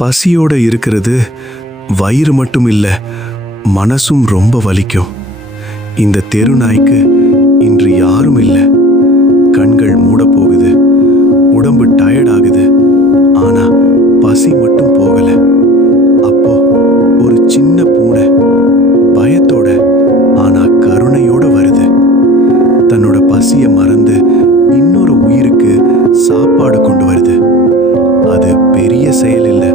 பசியோட இருக்கிறது வயிறு மட்டும் இல்ல, மனசும் ரொம்ப வலிக்கும். இந்த தெரு நாய்க்கு இன்று யாரும் இல்லை. கண்கள் மூட போகுது, உடம்பு டயர்ட் ஆகுது. ஆனா பசி மட்டும் போகல. அப்போ ஒரு சின்ன பூனை பயத்தோட ஆனா கருணையோட வருது. தன்னோட பசிய மறந்து இன்னொரு உயிருக்கு சாப்பாடு கொண்டு வருது. அது பெரிய செயல் இல்லை,